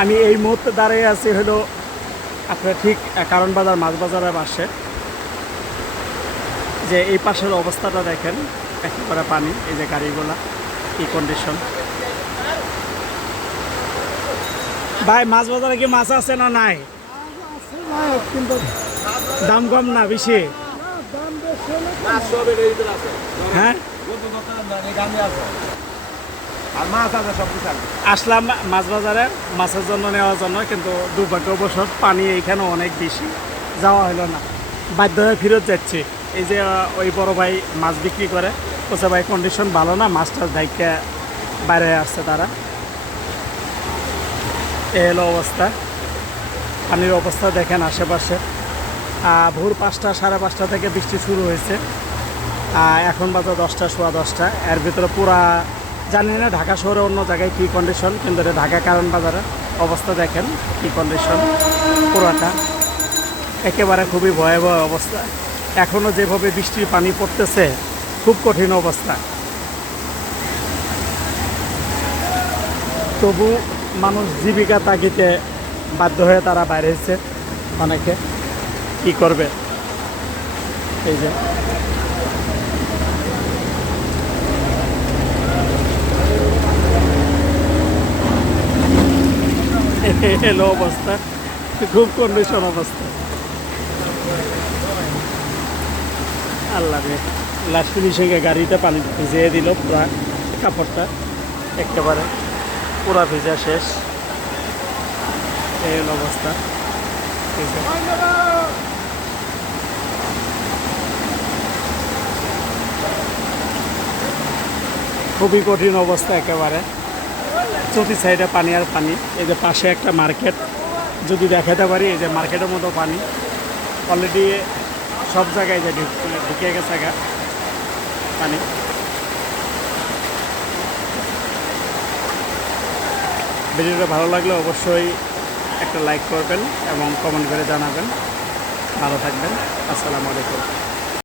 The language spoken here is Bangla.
আমি এই মুহূর্তে দাঁড়িয়ে আছি হলো আপনার ঠিক কারণ বাজার মাছ বাজারের পাশে। যে এই পাশের অবস্থাটা দেখেন, একেবারে পানি। এই যে গাড়িগুলা কি কন্ডিশন। ভাই মাছ বাজারে কি মাছ আছে না নাই? কিন্তু দাম কম না বেশি? দাম বেশি হ্যাঁ, আর মাছ আছে সব কিছু আছে। আসলাম মাছ বাজারে মাছের জন্য নেওয়ার জন্য, কিন্তু দুর্ভাগ্যবশত পানি এইখানে অনেক বেশি, যাওয়া হলো না, বাধ্য হয়ে ফেরত যাচ্ছি। এই যে ওই বড় ভাই মাছ বিক্রি করে, বলছে ভাই কন্ডিশন ভালো না, মাছটা ধাইকা বাইরে আসছে তারা। এ হলো অবস্থা, পানির অবস্থা দেখেন আশেপাশে। ভোর 5টা 5:30 থেকে বৃষ্টি শুরু হয়েছে, এখন বাজে 10টা 10:15। এর ভিতরে পুরা জানি না ঢাকা শহরে অন্য জায়গায় কী কন্ডিশন, কিন্তু এটা ঢাকা কারণ বাজারে অবস্থা দেখেন কী কন্ডিশন পুরাটা, একেবারে খুবই ভয়াবহ অবস্থা। এখনও যেভাবে বৃষ্টির পানি পড়তেছে, খুব কঠিন অবস্থা। তবু মানুষ জীবিকা তাগিদে বাধ্য হয়ে তারা বাইরে হয়েছে, অনেকে কি করবে। এই যে এলো অবস্থা, খুব কন্ডিশন অবস্থা। আল্লাহ রে, লাস্ট ফিনিশিংয়ে গাড়িতে পানি ভিজিয়ে দিল, পুরা কাপড়টা একেবারে পুরা ভিজা শেষ। এই হলো অবস্থা। এই যে খুবই কঠিন অবস্থা একেবারে, চতুর্থ সাইডে পানি আর পানি। এই যে পাশে একটা মার্কেট যদি দেখাতে পারি, এই যে মার্কেটের মতো পানি অলরেডি সব জায়গায় যে ঢুকে গেছে পানি। ভিডিওটা ভালো লাগলে অবশ্যই একটা লাইক করবেন এবং কমেন্ট করে জানাবেন। ভালো থাকবেন। আসসালামু আলাইকুম।